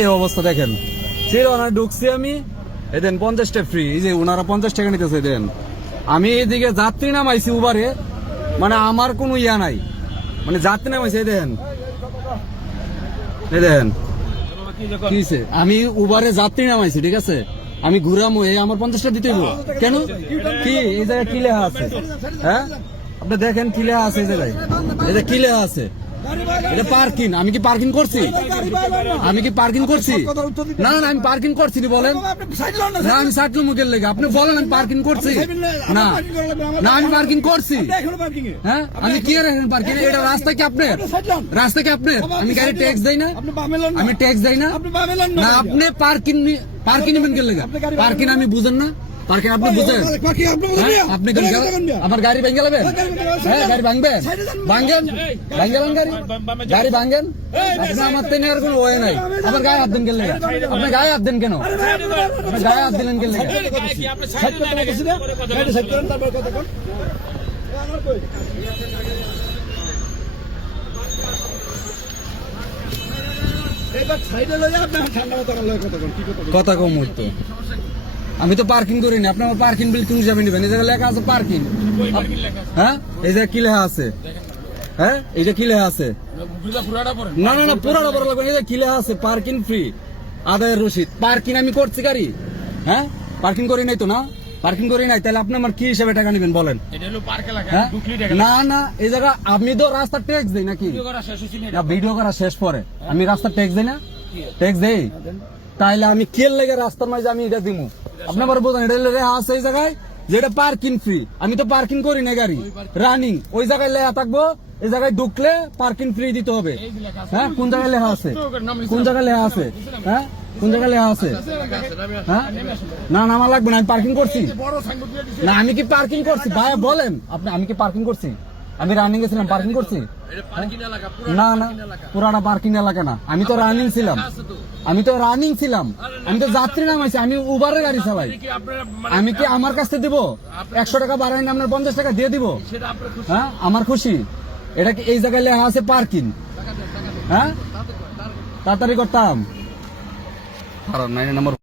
এই অবস্থা দেখেন, চিরোনা ঢুকছি আমি, এদেন 50টা ফ্রি, এই যে ওনারা 50 টাকা নিতেছে দেন। আমি এইদিকে যাত্রী নামাইছি উবারে, মানে আমার কোনো ইয়া নাই, মানে যাত্রী নামাইছে দেন, এই দেখেন কিছে, আমি উবারে যাত্রী নামাইছি, ঠিক আছে, আমি ঘুরামো, এই আমার 50টা দিতে হইব কেন? কি এই জায়গায় কি লেখা আছে? হ্যাঁ আপনি দেখেন কি লেখা আছে এই জায়গায়, এটা কি লেখা আছে? এটা পার্কিং। আমি কি পার্কিং করছি? আমি কি পার্কিং করছি? না না আমি পার্কিং করছি নি, বলেন না। আমি সাইটলো মুখের লেগে আপনি বলেন আমি পার্কিং করছি? না না আমি পার্কিং করছি। হ্যাঁ আমি কি রাখেন পার্কিং? এটা রাস্তা কি আপনার? রাস্তা কি আপনার? আমি গাড়ি ট্যাক্স দেই না, আমি ট্যাক্স দেই না। না আপনি পার্কিং পার্কিং নেবেন কে লেগে? পার্কিং আমি বুঝেন না? পার্কিং আপনি বুঝেন? আপনি আমার গাড়ি ভেঙে গেলেন? হ্যাঁ গাড়ি ভাঙবেন, ভাঙেন, ভাঙেন গাড়ি, গাড়ি ভাঙেন। আপনি আমার তো নেওয়ার কোনো ওয়ে নাই। আমার গায়ে হাত দেন কেন? আপনি গায়ে হাত দেন কেন? আপনি গায়ে হাত দিলেন কেন? কথা কম হইতো। আমি তো পার্কিং করি না, আপনার পার্কিং বিল কোন হিসাবে নেবেন? এই জায়গায় লেখা আছে পার্কিং। হ্যাঁ এই জায়গায় কি লেখা আছে? হ্যাঁ এই যে কি লেখা আছে? না না না পুরাটা বড় লাগবে। এই যে কি লেখা আছে? পার্কিং ফ্রি, আদায়ের রসিদ। পার্কিং আমি করছি গাড়ি? হ্যাঁ পার্কিং করি নাই তো। না পার্কিং করি নাই, তাহলে আপনি আমার কি হিসাবে টাকা নেবেন বলেন? না না এই জায়গা আমি তো রাস্তা ট্যাক্স দেই নাকি? না ভিডিও করা শেষ পরে আমি রাস্তা ট্যাক্স দেই না? ট্যাক্স দেই, তাইলে আমি কেল লেগে রাস্তার মাঝে আমি এটা দিব? আপনি আবার বোঝেন এটা লেখা আছে এই জায়গায় যেটা পার্কিং ফ্রি। আমি তো পার্কিং করি না, গাড়ি রানিং। ওই জায়গায় লেখা থাকবো এই জায়গায় ঢুকলে পার্কিং ফ্রি দিতে হবে। হ্যাঁ কোন জায়গায় লেখা আছে? কোন জায়গায় লেখা আছে? হ্যাঁ কোন জায়গায় লেখা আছে? হ্যাঁ না না আমার লাগবে না, আমি পার্কিং করছি না। আমি কি পার্কিং করছি ভাই বলেন আপনি? আমি কি পার্কিং করছি? আমি রানিং গেছিলাম, পার্কিং করছি? না না পুরাটা পার্কিং এলাকা না, আমি তো রানিং ছিলাম। আমি তো রানিং ছিলাম, আমি তো যাত্রী নামাইছি, আমি উবারের গাড়ি চালাই। আমি কি আমার কাছ থেকে দিব 100 টাকা বাড়াই না আপনার 50 টাকা দিয়ে দিব? হ্যাঁ আমার খুশি। এটা কি এই জায়গায় লেখা আছে পার্কিং? হ্যাঁ তাড়াতাড়ি করতাম। 9 নম্বর